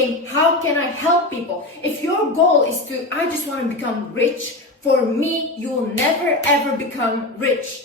thinking, how can I help people? If your goal is to, I just want to become rich, for me, you will never ever become rich.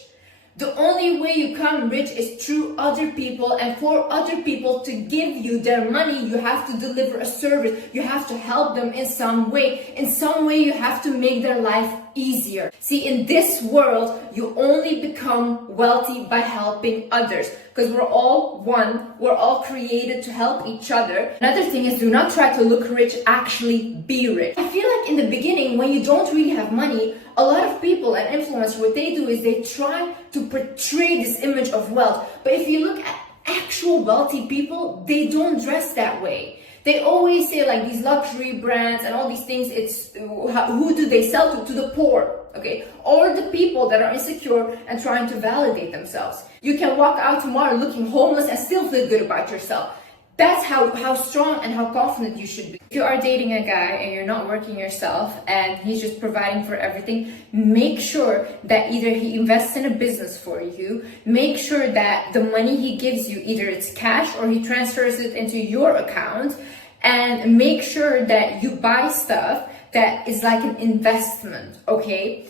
The only way you become rich is through other people, and for other people to give you their money, you have to deliver a service. You have to help them in some way. In some way, you have to make their life easier. See, in this world, you only become wealthy by helping others, because we're all one. We're all created to help each other. Another thing is, do not try to look rich, actually be rich. I feel like in the beginning, when you don't really have money, a lot of people and influencers, what they do is they try to portray this image of wealth. But if you look at actual wealthy people, they don't dress that way. They always say like these luxury brands and all these things, it's who do they sell to? To the poor, okay? Or the people that are insecure and trying to validate themselves. You can walk out tomorrow looking homeless and still feel good about yourself. That's how strong and how confident you should be. If you are dating a guy and you're not working yourself and he's just providing for everything, make sure that either he invests in a business for you, make sure that the money he gives you, either it's cash or he transfers it into your account, and make sure that you buy stuff that is like an investment, okay?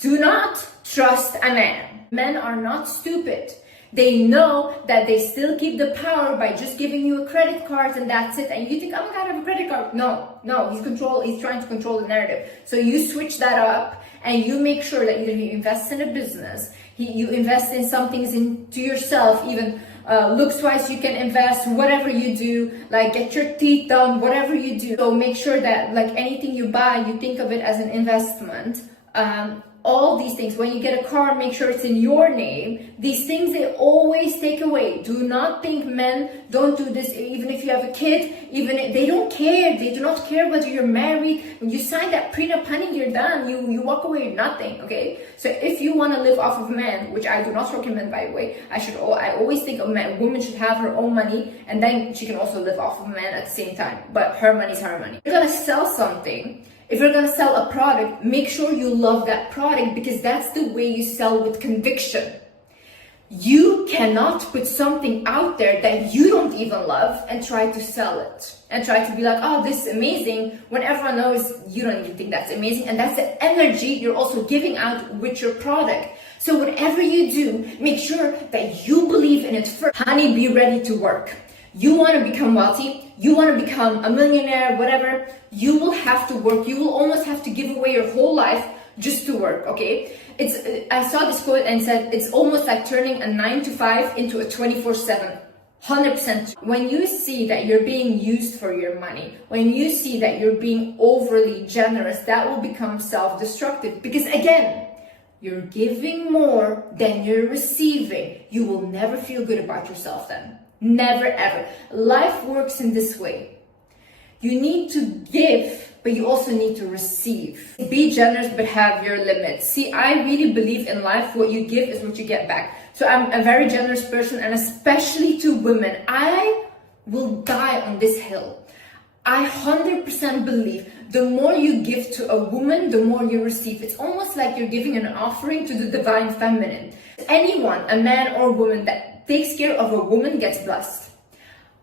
Do not trust a man. Men are not stupid. They know that they still keep the power by just giving you a credit card and that's it. And you think, oh my God, I have a credit card. No, he's trying to control the narrative. So you switch that up and you make sure that either you invest in a business, you invest in some things into yourself, even looks-wise you can invest, whatever you do, like get your teeth done, whatever you do. So make sure that like anything you buy, you think of it as an investment. All these things, when you get a car, make sure it's in your name. These things, they always take away. Do not think men don't do this. Even if you have a kid, even if they don't care. They do not care whether you're married. When you sign that prenup, honey, you're done. You walk away with nothing, okay? So if you want to live off of men, which I do not recommend, by the way, I always think a woman should have her own money and then she can also live off of men at the same time. But her money is her money. If you're gonna sell something, if you're gonna sell a product, make sure you love that product, because that's the way you sell with conviction. You cannot put something out there that you don't even love and try to sell it and try to be like, oh, this is amazing, when everyone knows you don't even think that's amazing. And that's the energy you're also giving out with your product. So whatever you do, make sure that you believe in it first. Honey, be ready to work. You want to become wealthy, you want to become a millionaire, whatever, you will have to work. You will almost have to give away your whole life just to work, okay? I saw this quote and said, it's almost like turning a 9-to-5 into a 24/7. 100%. When you see that you're being used for your money, when you see that you're being overly generous, that will become self-destructive. Because again, you're giving more than you're receiving. You will never feel good about yourself then. Never ever. Life works in this way. You need to give, but you also need to receive. Be generous, but have your limits. See, I really believe in life, what you give is what you get back. So I'm a very generous person, and especially to women. I will die on this hill. I 100% believe the more you give to a woman, the more you receive. It's almost like you're giving an offering to the divine feminine. Anyone, a man or a woman, that takes care of a woman gets blessed.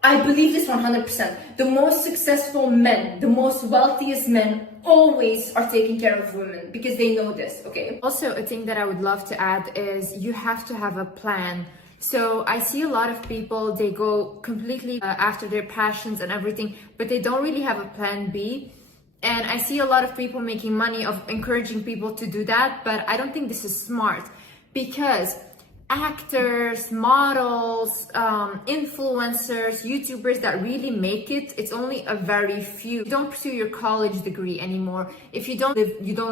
I believe this 100%. The most successful men, the most wealthiest men always are taking care of women because they know this, okay? Also, a thing that I would love to add is you have to have a plan. So I see a lot of people, they go completely after their passions and everything, but they don't really have a plan B. And I see a lot of people making money of encouraging people to do that, but I don't think this is smart, because actors, models, influencers, YouTubers that really make it, it's only a very few. You don't pursue your college degree anymore. If you don't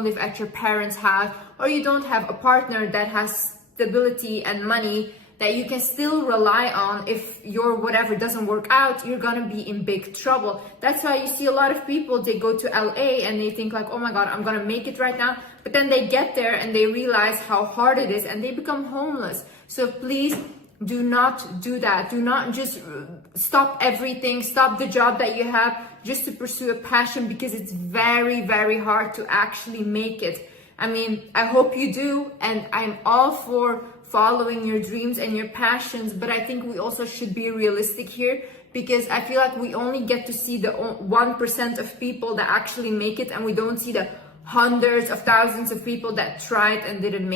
live at your parents' house, or you don't have a partner that has stability and money that you can still rely on. If your whatever doesn't work out, you're gonna be in big trouble. That's why you see a lot of people, they go to LA and they think like, oh my God, I'm gonna make it right now. But then they get there and they realize how hard it is and they become homeless. So please do not do that. Do not just stop everything, stop the job that you have just to pursue a passion, because it's very, very hard to actually make it. I mean, I hope you do, and I'm all for following your dreams and your passions, but I think we also should be realistic here, because I feel like we only get to see the 1% of people that actually make it, and we don't see the hundreds of thousands of people that tried and didn't make it.